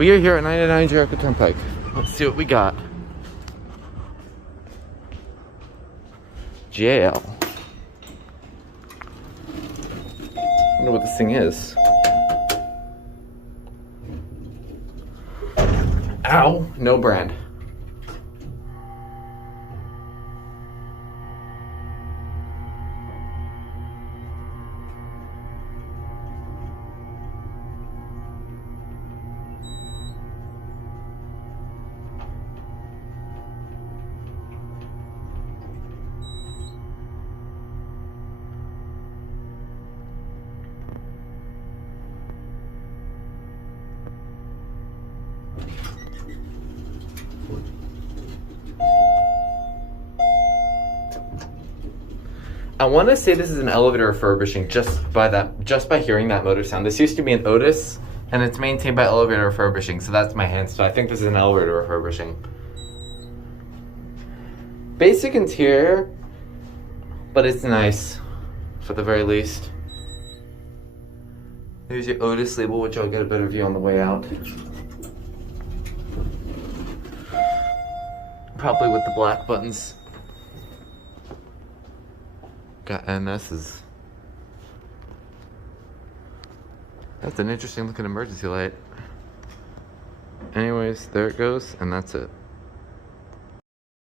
We are here at 99 Jericho Turnpike. Let's see what we got. JL. I wonder what this thing is. Ow! No brand. I want to say this is an Evevator Refurbishing just by hearing that motor sound. This used to be an Otis, and it's maintained by Evevator Refurbishing, so that's my hand. So I think this is an Evevator Refurbishing. Basic interior, but it's nice, for the very least. There's your Otis label, which I'll get a better view on the way out. Probably with the black buttons. Got NS's. That's an interesting looking emergency light. Anyways, there it goes, and that's it.